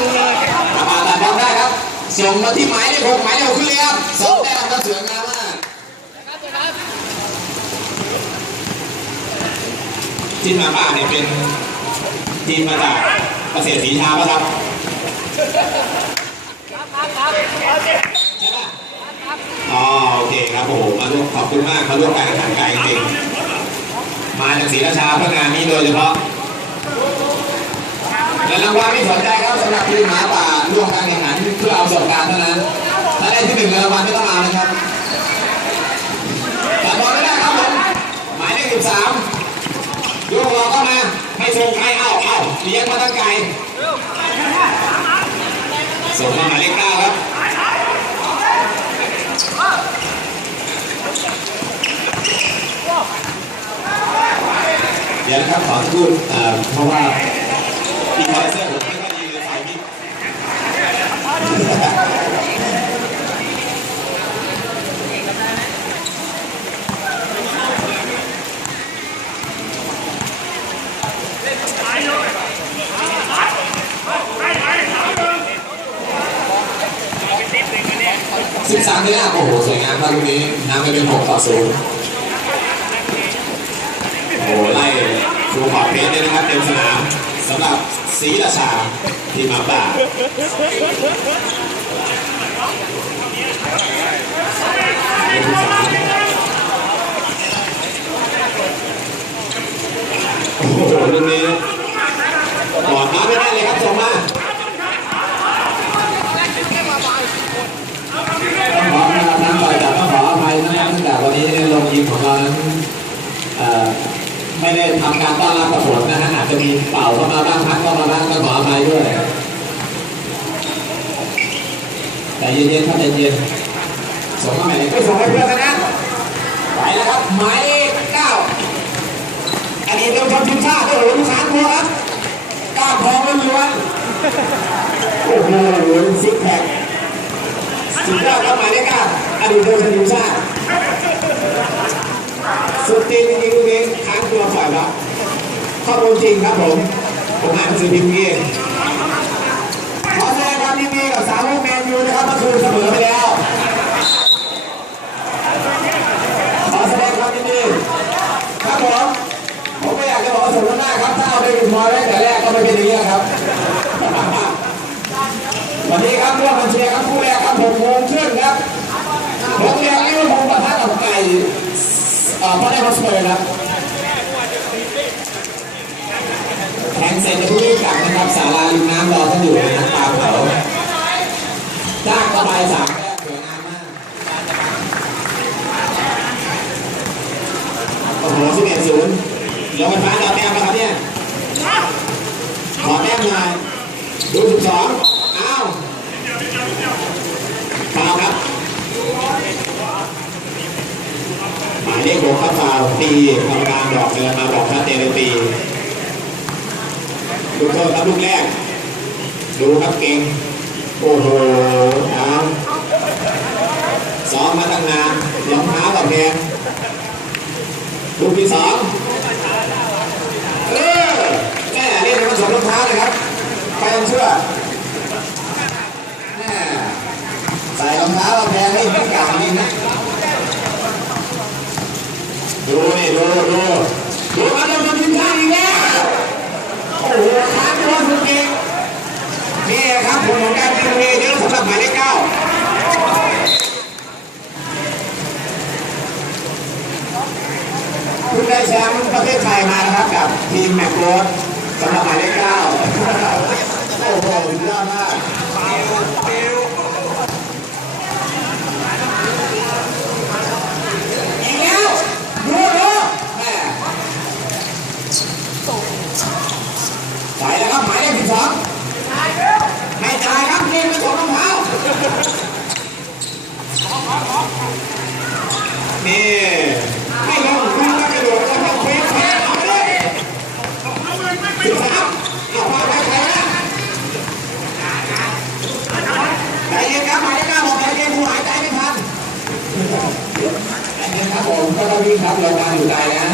มาตัดบอลได้ครับ ส่งมาที่หมายเลขหกหมายเลขหกขึ้นเลยครับสองแต้มครับเสืองามมากทีมมาป่าเนี่ยเป็นทีมมาจากเกษตรศรีชาปะครับใช่ปะอ๋อโอเคครับโอ้โหมาร่วมขอบคุณมากมาร่วมการแข่งขันไกลจริงมาจากศรีราชาเพื่องานนี้โดยเฉพาะ และรางวัลไม่สนใจครับสำหรับทีมหมาป่าร่วมการแข่งขันเพื่อเอาประสบการณ์เท่านั้นถ้าได้ที่หนึ่งรางวัลไม่ต้องเอานะครับตัดบอลไม่ได้ครับผมหมายเลขสิบสามลูกเราก็มาไม่ส่งใครเอาเอาเลี้ยงมาตั้งไกลส่งมาหมายเลขเก้าครับเดี๋ยวนะครับขอพูดเพราะว่า อีกคอเซอร์ผมไม่ค่อยดีเลยฝ่ายนี้สิบสามเนี่ยโอ้โห สวยงามมากลูกนี้นำไปเป็นหกต่อศูนย์โอ้โหไล่ครูขอเพชรเนี่ยนะครับเต็มสนามสำหรับ ศรีราชาทีมหมาป่าโอ้โหลูกนี้ก่อนมาไม่ได้เลยครับส่งมาขอทางฝ่ายจัดต้องขออภัยนะครับเนื่องจากวันนี้โรงยิมของเรานั้น ไม่ได้ทำการต้อนรับกับฝนนะฮะอาจจะมีเป่าเข้ามาบ้างพัดเข้ามาบ้างต้องขออภัยด้วยแต่เย็นๆครับใจเย็นส่งมาใหม่เลยไม่ส่งให้เพื่อนนะไปแล้วครับหมายเลขเก้าอันนี้เป็นคนทีมชาติโอ้โหลูกค้านตัวครับก้าวทองล้วนโอ้โหซิกแพคสุดยอดครับหมายเลขเก้าอดีตโดยทีมชาติ สุดจริงจริงนี้ค้างตัวฝ่ายรับข้อมูลจริงครับผม ผมอ่านหนังสือพิมพ์เองขอแสดงความยินดีกับสาวกแมนยูนะครับเมื่อคืนเสมอไปแล้ว ขอแสดงความยินดีครับผมผมไม่อยากจะบอกว่าสมน้ำหน้าครับถ้าเอาไปเป็นมอยไว้แต่แรกก็ไม่เป็นอย่างนี้ครับวันนี้ครับร่วกันเชียร์ครับคู่แรครับผมโมงครึ่งครับโรงเรียนลิเวอร์พูลปะทะกับไก่ เอ่อพระได้มาสเปอร์ครับแข่งเสร็จจะรีบกลับนะครับศาลาริมน้ำรอท่านอยู่นะครับตามเขาจ้างระบายสามแต้มสวยงามมากโอ้โหสิบเอ็ดศูนย์เดี๋ยวมันฟ้าดาแต้มนะครับเนี่ยขอแต้มหน่อยดูสิบสองอ้าวฟาวครับ หมายเลขหกครับฟาวตีกรรมการบอกเดินมาบอกชัดเจนเลตีลูกโทษครับลูกแรก ดูครับเก่ง โอ้โหเอาซ้อมมาตั้งนานรองเท้ากับแพงลูกที่สองเออแม่เล่นเป็นสมรองเท้าเลยครับไปยังเชื่อแม่ใส่รองเท้าเราแพงให้พี่กานี่นะ ดูนี่ดูดูดูมาเริ่มทีมชาติอีกแล้วโอ้โหค้างตัวสุดเก่งนี่ครับผลของการเป็นเวเยอะสำหรับหมายเลขเก้าคุณได้แชมป์ประเท ศไทยมานะครับกับทีมแมคโรสสำหรับหมายเลขเก้าโอ้โหสุดยอดมากอีกแล้วดูดูแม่ไปแล้วครับหมายเลขสิบสองไม่จ่ายครับนี่เป็นของรองเท้านี่ไม่ลงคุณก็กระโดดก็ต้องเฟซเฟซเอาไปเลยสิบสามเอาพาไปใครนะใจเย็นครับมายเลขเก้าบอกใจเย็นผู้หายใจไม่ทันใจเย็นครับผมก็ต้องวิ่งครับเราการอยู่ไกลนะ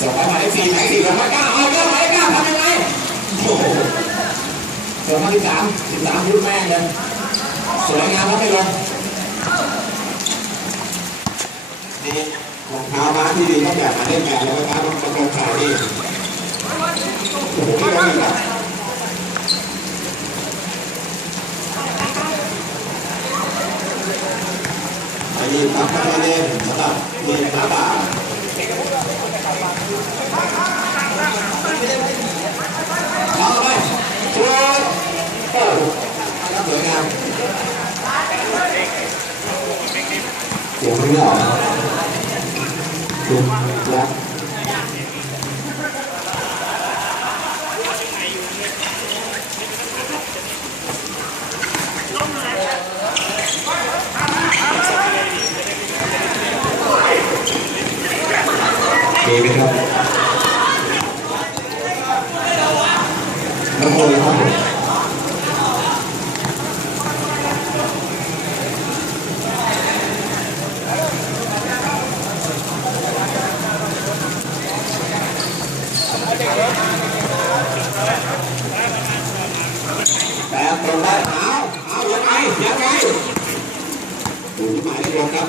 ส่งไปหมายเลขสี่หมายสี่ส่งไปเก้าเอาเก้าหมายเลขเก้าทำยังไงโอ้โหส่งมาที่สามสิบสามยุดแม่งเลยสวยงามแล้วไม่ลงนี่ รองเท้าม้าที่ดีต้องแบบมาเลขแปดแล้วก็ม้าต้องประกบขายดีโอ้โหไม่ลงอีกแล้วอันนี้ตัดคะแนนสำหรับเรียนตาตาเอาไปช่วยโอ้สวยงามเสียงไม่ออก ดูแล้วดีไหมครับน้ำมันครับผม แต่ตรงได้ เอาเอายังไงยังไงดูที่หมายเลขครับ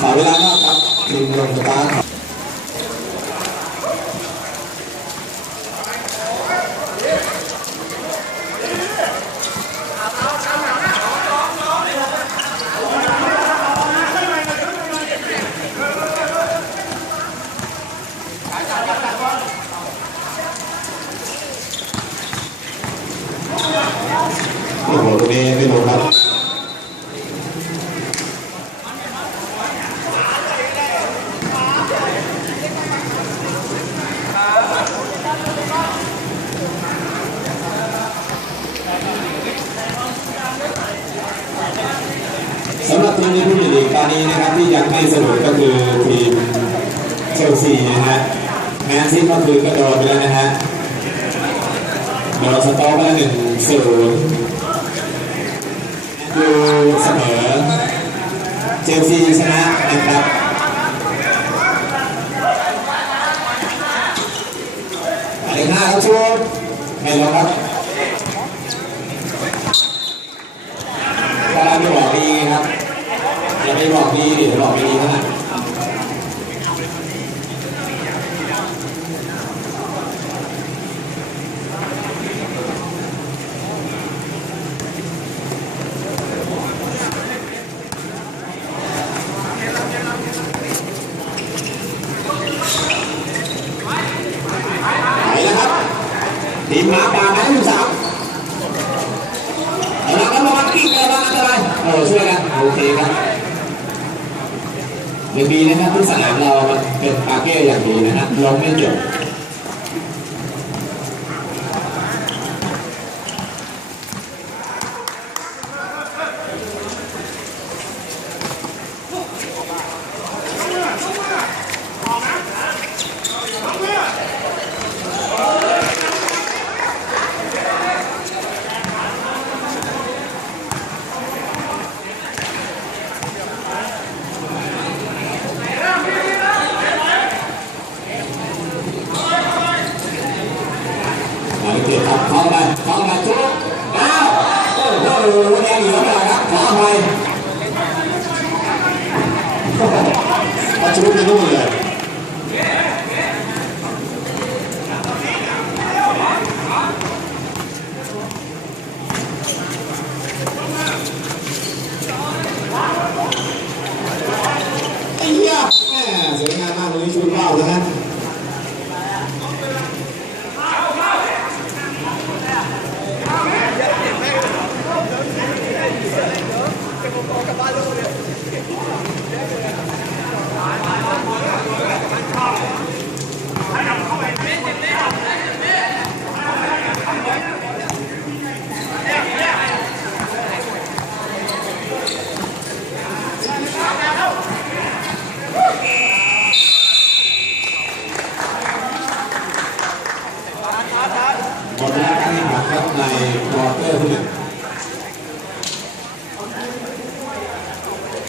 ขอเวลามากครับทีมลงสตาร์ทครับโอ้โหตรงนี้ไม่ลงครับ สำหรับ ทีมในพรีเมียร์ลีกตอนนี้นะครับที่ยังไม่เสมอก็คือทีมเชลซีนะฮะแมนซีเมื่อคืนก็โดนไปแล้วนะฮะโดนสตอกไปแล้วหนึ่งศูนย์ดูเสมอเชลซีชนะนะครับหมายเลขห้าครับชูไม่ลงครับ กำลังจะบอกดีไงครับอย่าไปบอกดีดิบอกไม่ดีเท่าไหร่ไปแล้วครับ ทีมหมาป่าหมายเลขสามระวังระวังกิ้งระวังอันตรายโอ้ช่วยกันโอเคครับยังดีนะครับที่สนามเรามันเป็นปาเก้อย่างดีนะฮะลงไม่จบ